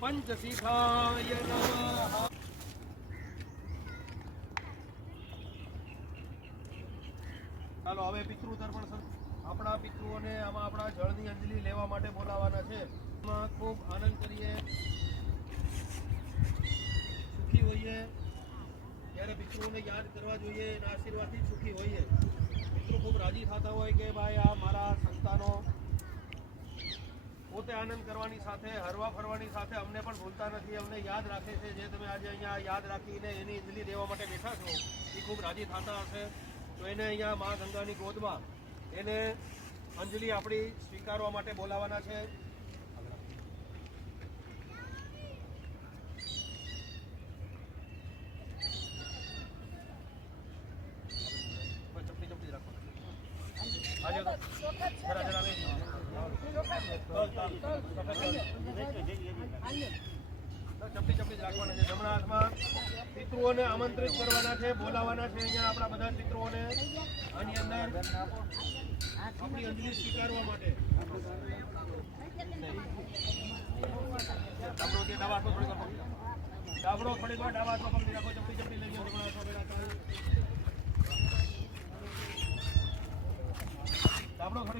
પંચશીખાય નમઃ। ચાલો હવે પિતૃ તર્પણ આપણા પિતૃઓને આમાં આપણા જળની અંજલિ લેવા માટે બોલાવવાના છે। ખૂબ આનંદ કરીએ, સુખી હોઈએ। ત્યારે પિતૃઓને યાદ કરવા જોઈએ, એના આશીર્વાદથી સુખી હોઈએ। પિતૃ ખૂબ રાજી થતા હોય કે ભાઈ આ મારા સંતાનો પોતે આનંદ કરવાની સાથે, હરવા ફરવાની સાથે અમને પણ ભૂલતા નથી, અમને યાદ રાખે છે। જે તમે આજે અહીંયા યાદ રાખીને એની અંજલિ દેવા માટે બેઠા છો એ ખૂબ રાજી થતા હશે। તો એને અહીંયા મા ગંગાની ગોદમાં એને અંજલિ આપણી સ્વીકારવા માટે બોલાવવાના છે। ચપટી રાખવાના છે। જમણા હાથમાં પિતૃઓને આમંત્રિત કરવાના છે, બોલાવવાના છે અહીંયા આપણા બધા પિતૃઓને આની અંદર આપણી અંજલિ સ્વીકારવા માટે। ડાબડો થોડીક વાર ડાબા હાથમાં પકડી રાખો, ચપટી લઈ જાઓ જમણા હાથમાં પેલા ડાબડો થોડી